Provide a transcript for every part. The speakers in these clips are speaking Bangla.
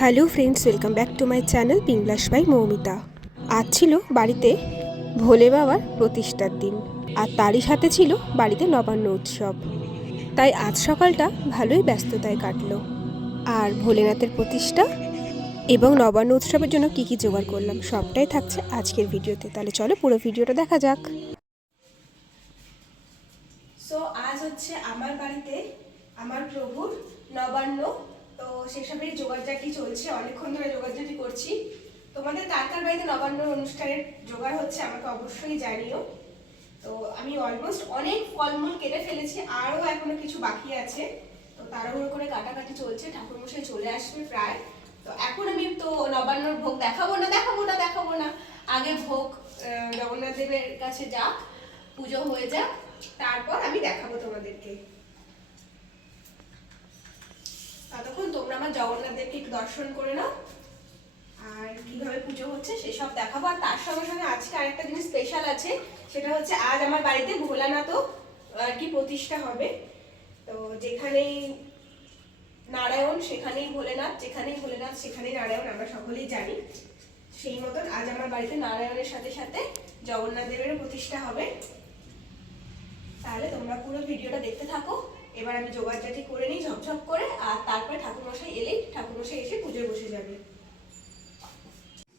Hello friends, welcome back to my channel Pinglas by Moumita. আজ ছিল বাড়িতে ভোলে বাবার প্রতিষ্ঠার দিন, আর তারই সাথে ছিল বাড়িতে নবান্ন উৎসব। তাই আজ সকালটা ভালোই ব্যস্ততায় কাটলো। আর ভোলেনাথের প্রতিষ্ঠা এবং নবান্ন উৎসবের জন্য কী কী জোগাড় করলাম সবটাই থাকছে আজকের ভিডিওতে। তাহলে চলো পুরো ভিডিওটা দেখা যাক। সো আজ হচ্ছে আমার বাড়িতে আমার প্রভুর নবান্ন তো সেসবের জোগাড়জাটি চলছে। অনেকক্ষণ ধরে জোগাড়জাটি করছি। তোমাদের কার কার বাড়িতে নবান্ন অনুষ্ঠানের জোগাড় হচ্ছে, আমাকে অবশ্যই জানিও। তো আমি অলমোস্ট অনেক ফলমূল কেটে ফেলেছি, আরও এখনও কিছু বাকি আছে। তো তাড়াহুড়ো করে কাটাকাটি চলছে, ঠাকুরমশাই চলে আসবে প্রায়। তো এখন আমি তো নবান্নর ভোগ দেখাবো না দেখাবো না দেখাবো না। আগে ভোগ জগন্নাথ দেবের কাছে যাক, পুজো হয়ে যাক, তারপর আমি দেখাবো তোমাদেরকে। আমার জগন্নাথ দেবকে একটু দর্শন করে নাও। আর কীভাবে পুজো হচ্ছে সেসব দেখাবো। আর তার সঙ্গে সঙ্গে আজকে আরেকটা জিনিস স্পেশাল আছে, সেটা হচ্ছে আজ আমার বাড়িতে ভোলানাথও আর কি প্রতিষ্ঠা হবে। তো যেখানেই নারায়ণ, সেখানেই ভোলেনাথ, যেখানেই ভোলেনাথ, সেখানেই নারায়ণ, আমরা সকলেই জানি। সেই মতন আজ আমার বাড়িতে নারায়ণের সাথে সাথে জগন্নাথ দেবেরও প্রতিষ্ঠা হবে। তাহলে তোমরা পুরো ভিডিওটা দেখতে থাকো। এবার আমি জোগাড় জোগাড়জাটি করে নিই ঝপঝপ করে, আর তারপরে ঠাকুরমশাই এলেই ঠাকুরমশাই এসে পুজোয় বসে যাবে।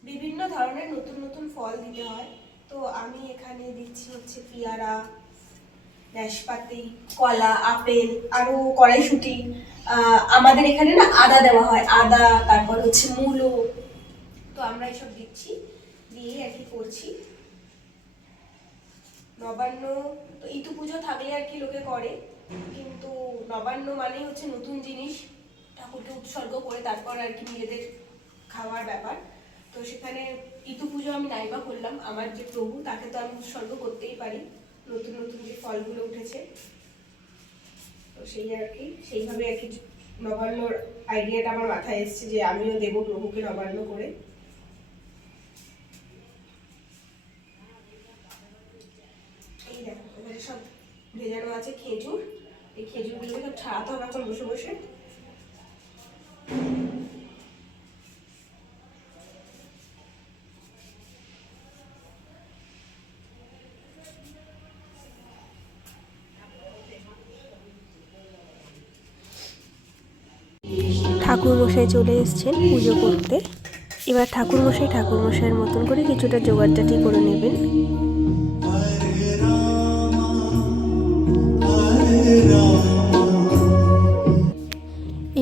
বিভিন্ন ধরনের নতুন নতুন ফল দিতে হয়। তো আমি এখানে দিচ্ছি হচ্ছে পিয়ারা, নাশপাতি, কলা, আপেল, আরও কড়াইশুটি। আমাদের এখানে না আদা দেওয়া হয়, আদা, তারপর হচ্ছে মূলো। তো আমরা এসব দিচ্ছি, দিয়ে আর কি করছি। নবান্ন, তো ইতু পুজো থাকলে আর কি লোকে করে। কিন্তু নবান্ন মানেই হচ্ছে নতুন জিনিস। ঠাকুরকে উৎসর্গ করে তারপর আর কি নিজেদের খাওয়ার ব্যাপার। তো সেখানে ইতু পুজো আমি নাইবা করলাম। আমার যে প্রভু, তাকে তো আমি উৎসর্গ করতেই পারি। নতুন নতুন যে ফলগুলো উঠেছে। তো সেই আর কি, সেইভাবে আর কি নবান্নর আইডিয়াটা আমার মাথায় এসেছে যে আমিও দেবো প্রভুকে নবান্ন করে। এই দেখো সব ভেজানো আছে খেজুর। এই খেজুরগুলো সব ছাড়াতে হবে এখন বসে বসে। ঠাকুরমশাই চলে এসছেন পুজো করতে। এবার ঠাকুরমশাই ঠাকুরমশাইয়ের মতন করে কিছুটা জোগাড়জাটি করে নেবেন।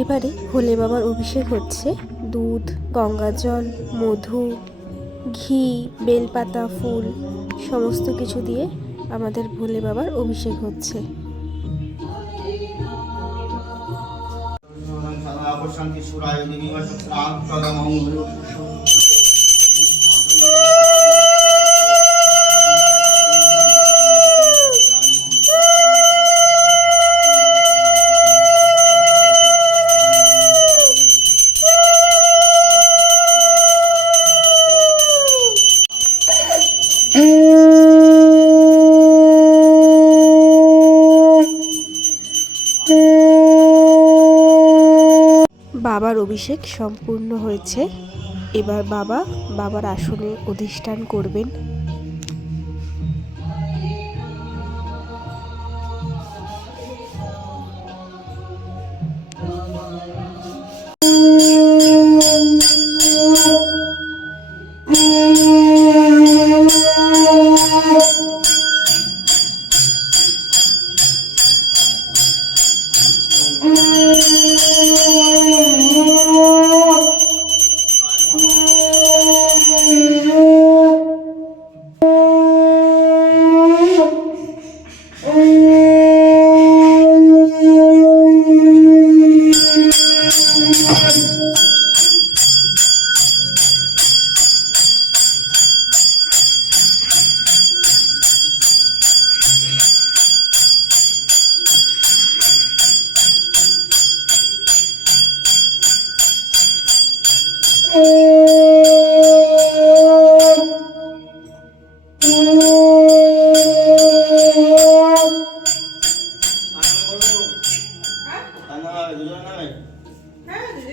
এবারে ভোলে বাবার অভিষেক হচ্ছে। দুধ, গঙ্গা জল, মধু, ঘি, বেলপাতা, ফুল, সমস্ত কিছু দিয়ে আমাদের ভোলে বাবার অভিষেক হচ্ছে। সুরায় বাবার অভিষেক সম্পূর্ণ হয়েছে। এবার বাবা বাবার আসনে অধিষ্ঠান করবেন।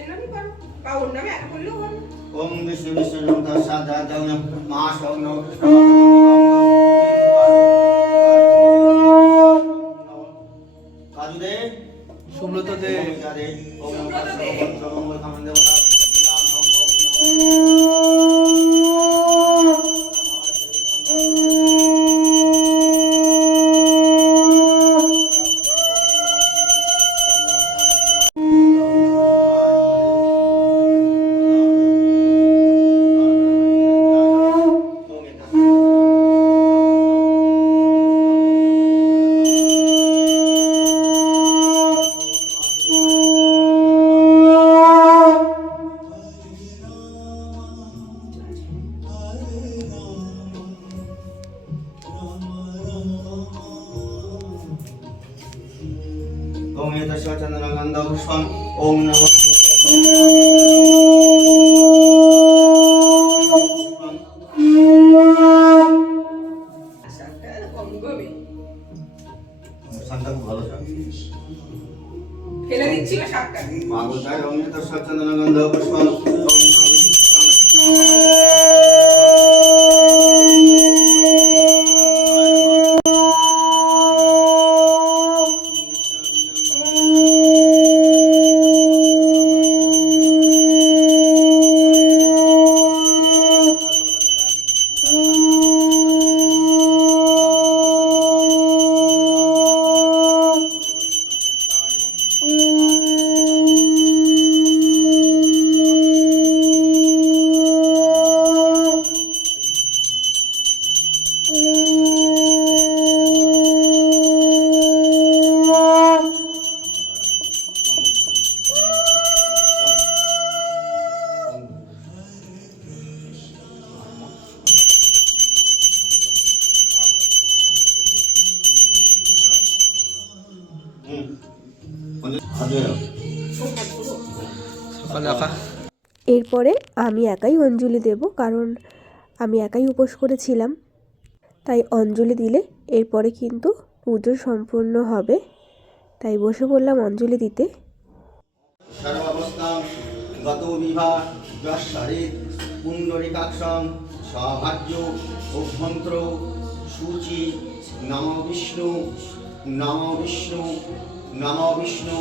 হ্যাঁ নামই পারো পাও ওর নামে একা করলেও হবে ওম বিশ্ব বিশ্ব জগৎ সাধা জগন মা সগ্ন কাজু দে সুব্রত দে সুব্রত দে। গবে শান্তা খুব ভালো শাক। ফেলে দিচ্ছি শাকটা? মাগো যায় ওম এতস্য চন্দনগন্ধ পুষ্পম এরপরে আমি একাই অঞ্জলি দেব কারণ আমি একাই উপোস করেছিলাম। তাই অঞ্জলি দিলে এরপরে কিন্তু পুজো সম্পূর্ণ হবে। তাই বসে পড়লাম অঞ্জলি দিতে। অভ্যন্তর সূচি নম বিষ্ণু নম বিষ্ণু নম বিষ্ণু,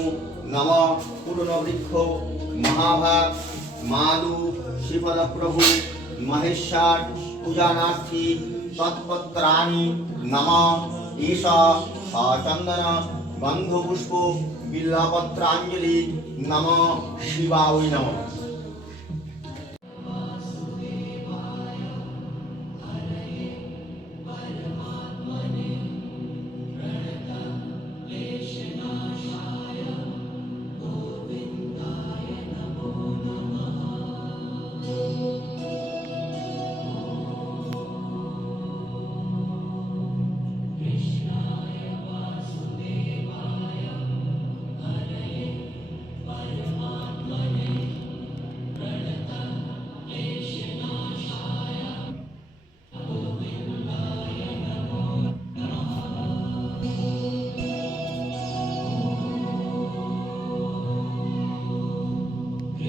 নম পূর্ণবৃক্ষ, মহাভাগ মালু শ্রীপদ প্রভু মহেশ্বর, পূজানার্থী তৎপত্রাণি নম, ঈশ চন্দন গন্ধপুষ্প বিল্লাপত্রাঞ্জলি, নম শিবায় নম।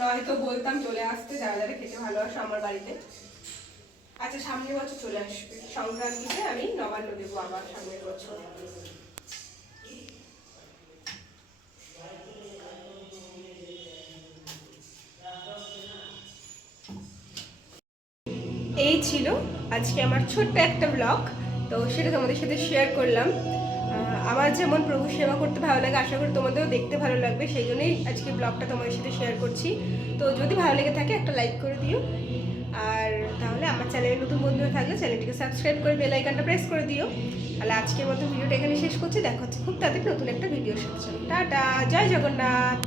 নয়তো বলতাম চলে আসতে, যারা যারা খেতে ভালোবাসো আমার বাড়িতে। আচ্ছা সামনের বছর চলে আসবে। সংক্রান্তিতে আমি নবান্ন দেবো আবার সামনের বছর। এই ছিল আজকে আমার ছোট্ট একটা ব্লগ তো সেটা তোমাদের সাথে শেয়ার করলাম। আমার যেমন প্রভু সেবা করতে ভালো লাগে, আশা করি তোমাদেরও দেখতে ভালো লাগবে। সেই জন্যই আজকে ব্লগটা তোমাদের সাথে শেয়ার করছি। তো যদি ভালো লেগে থাকে, একটা লাইক করে দিও। আর তাহলে আমার চ্যানেলে নতুন বন্ধুরা থাকলে চ্যানেলটিকে সাবস্ক্রাইব করে বেল আইকনটা প্রেস করে দিও। তাহলে আজকের মতো ভিডিওটা এখানে শেষ করছি। দেখা হচ্ছে খুব তাড়াতাড়ি নতুন একটা ভিডিও সাথে। টাটা, জয় জগন্নাথ।